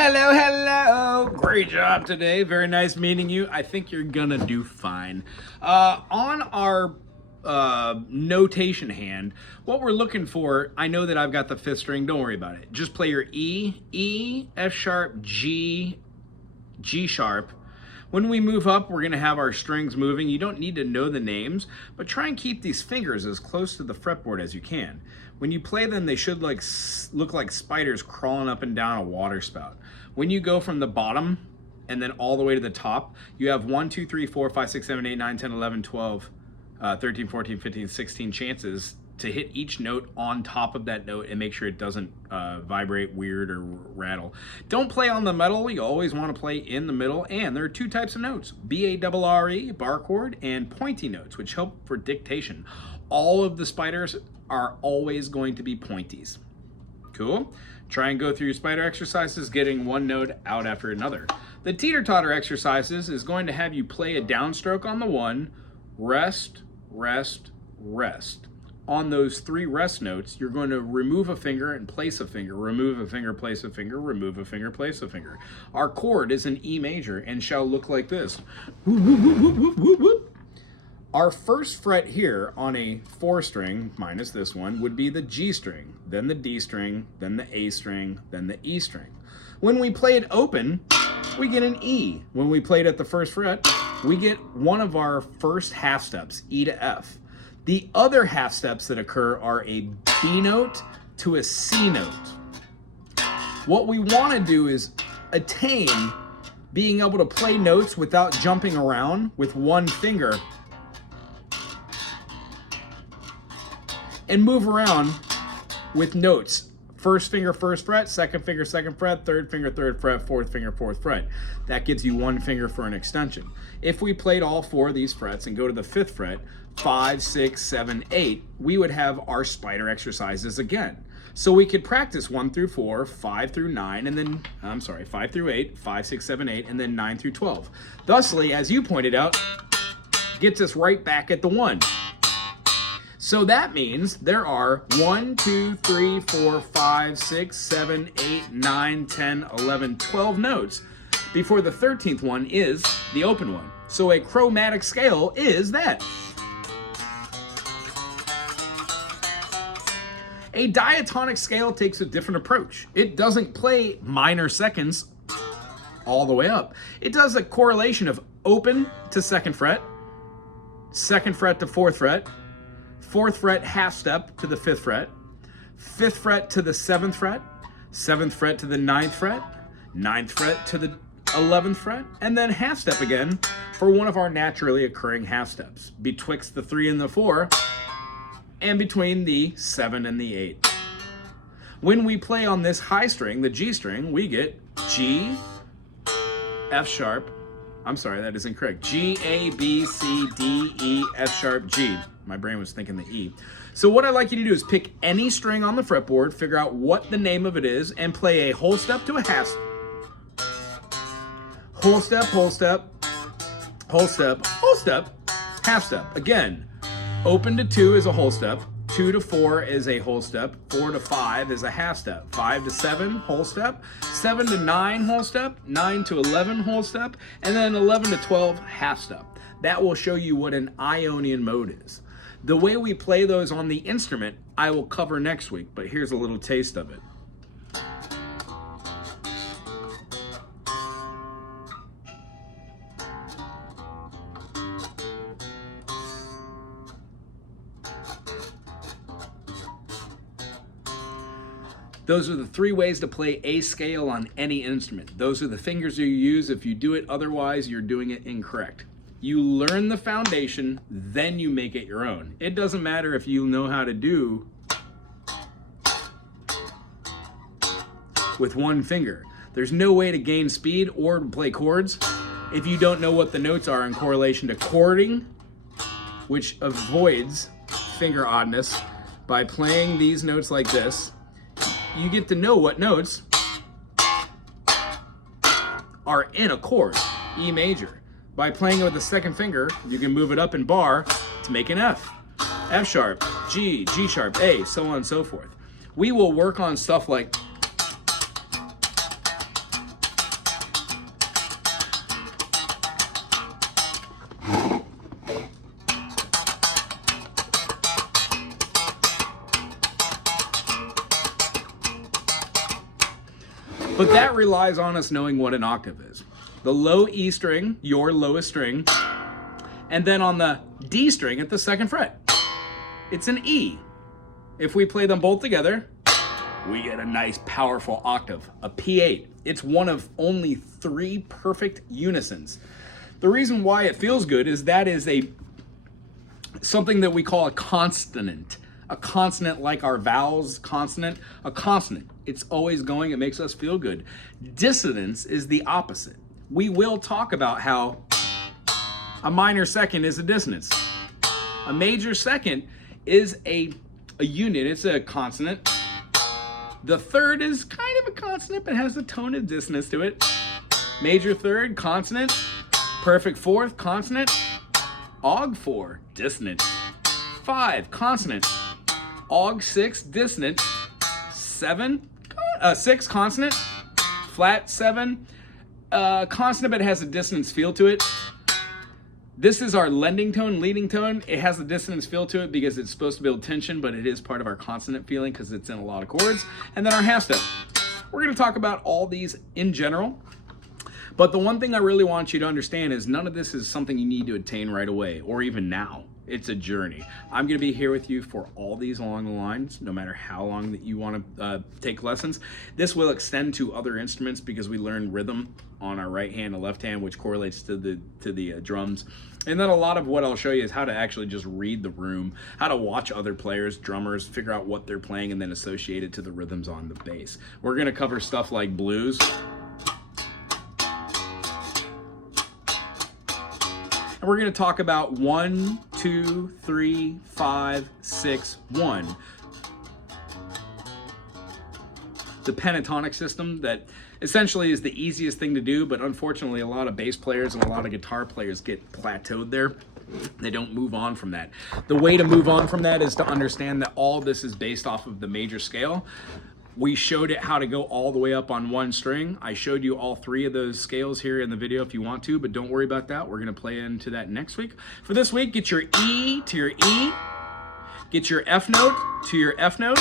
Hello, hello. Great job today. Very nice meeting you. I think you're gonna do fine. On our notation hand, what we're looking for, I know that I've got the fifth string. Don't worry about it. Just play your E, F sharp, G, G sharp. When we move up, we're gonna have our strings moving. You don't need to know the names, but try and keep these fingers as close to the fretboard as you can. When you play them, they should look like spiders crawling up and down a water spout. When you go from the bottom and then all the way to the top, you have 1, 2, 3, 4, 5, 6, 7, 8, 9, 10, 11, 12, 13, 14, 15, 16 chances to hit each note on top of that note and make sure it doesn't vibrate weird or rattle. Don't play on the metal. You always want to play in the middle. And there are two types of notes, B-A-R-R-E, bar chord, and pointy notes, which help for dictation. All of the spiders are always going to be pointies. Cool? Try and go through your spider exercises, getting one note out after another. The teeter-totter exercises is going to have you play a downstroke on the one, rest, rest, rest. On those three rest notes, you're going to remove a finger and place a finger, remove a finger, place a finger, remove a finger, place a finger. Our chord is an E major and shall look like this. Our first fret here on a 4 string, minus this one, would be the G string, then the D string, then the A string, then the E string. When we play it open, we get an E. When we play it at the first fret, we get one of our first half steps, E to F. The other half steps that occur are a B note to a C note. What we want to do is attain being able to play notes without jumping around with one finger and move around with notes. First finger, first fret, second finger, second fret, third finger, third fret, fourth finger, fourth fret. That gives you one finger for an extension. If we played all 4 of these frets and go to the 5th fret, 5, 6, 7, 8, we would have our spider exercises again. So we could practice 1 through 4, 5 through 9, and then, 5 through 8, 5, 6, 7, 8, and then 9 through 12. Thusly, as you pointed out, gets us right back at the 1. So that means there are 1, 2, 3, 4, 5, 6, 7, 8, 9, 10, 11, 12 notes before the 13th one is the open one. So a chromatic scale is that. A diatonic scale takes a different approach. It doesn't play minor seconds all the way up. It does a correlation of open to 2nd fret to 4th fret, 4th fret half step to the 5th fret, 5th fret to the 7th fret, 7th fret to the 9th fret, 9th fret to the 11th fret, and then half step again for one of our naturally occurring half steps betwixt the 3 and the 4 and between the 7 and the 8. When we play on this high string, the G string, we get G, F sharp, that is incorrect. G, A, B, C, D, E, F sharp, G. My brain was thinking the E. So what I'd like you to do is pick any string on the fretboard, figure out what the name of it is, and play a whole step to a half. Whole step, whole step, whole step, whole step, half step. Again, open to 2 is a whole step, 2 to 4 is a whole step, 4 to 5 is a half step, 5 to 7, whole step, 7 to 9, whole step, 9 to 11, whole step, and then 11 to 12, half step. That will show you what an Ionian mode is. The way we play those on the instrument, I will cover next week, but here's a little taste of it. Those are the 3 ways to play a scale on any instrument. Those are the fingers you use. If you do it otherwise, you're doing it incorrect. You learn the foundation, then you make it your own. It doesn't matter if you know how to do with one finger. There's no way to gain speed or to play chords if you don't know what the notes are in correlation to chording, which avoids finger oddness. By playing these notes like this, you get to know what notes are in a chord, E major. By playing it with the 2nd finger, you can move it up in bar to make an F. F sharp, G, G sharp, A, so on and so forth. We will work on stuff like But that relies on us knowing what an octave is. The low E string, your lowest string, and then on the D string at the second fret, it's an E. If we play them both together, we get a nice powerful octave, a P8. It's one of only 3 perfect unisons. The reason why it feels good is that is something that we call a consonant. A consonant like our vowels consonant, a consonant. It's always going, it makes us feel good. Dissonance is the opposite. We will talk about how a minor second is a dissonance. A major second is a unit, it's a consonant. The third is kind of a consonant, but has a tone of dissonance to it. Major third, consonant. Perfect fourth, consonant. Aug 4, dissonant. 5, consonant. Aug 6, dissonant. 6, consonant. Flat 7, consonant, but it has a dissonance feel to it. This is our lending tone, leading tone. It has a dissonance feel to it because it's supposed to build tension, but it is part of our consonant feeling because it's in a lot of chords. And then our half step. We're going to talk about all these in general. But the one thing I really want you to understand is none of this is something you need to attain right away or even now. It's a journey. I'm going to be here with you for all these along the lines, no matter how long that you want to take lessons. This will extend to other instruments because we learn rhythm on our right hand and left hand, which correlates to the drums. And then a lot of what I'll show you is how to actually just read the room, how to watch other players, drummers, figure out what they're playing, and then associate it to the rhythms on the bass. We're going to cover stuff like blues. And we're going to talk about 1, 2, 3, 5, 6, 1. The pentatonic system that essentially is the easiest thing to do, but unfortunately a lot of bass players and a lot of guitar players get plateaued there. They don't move on from that. The way to move on from that is to understand that all this is based off of the major scale. We showed it how to go all the way up on one string. I showed you all 3 of those scales here in the video if you want to, but don't worry about that. We're gonna play into that next week. For this week, get your E to your E, get your F note to your F note,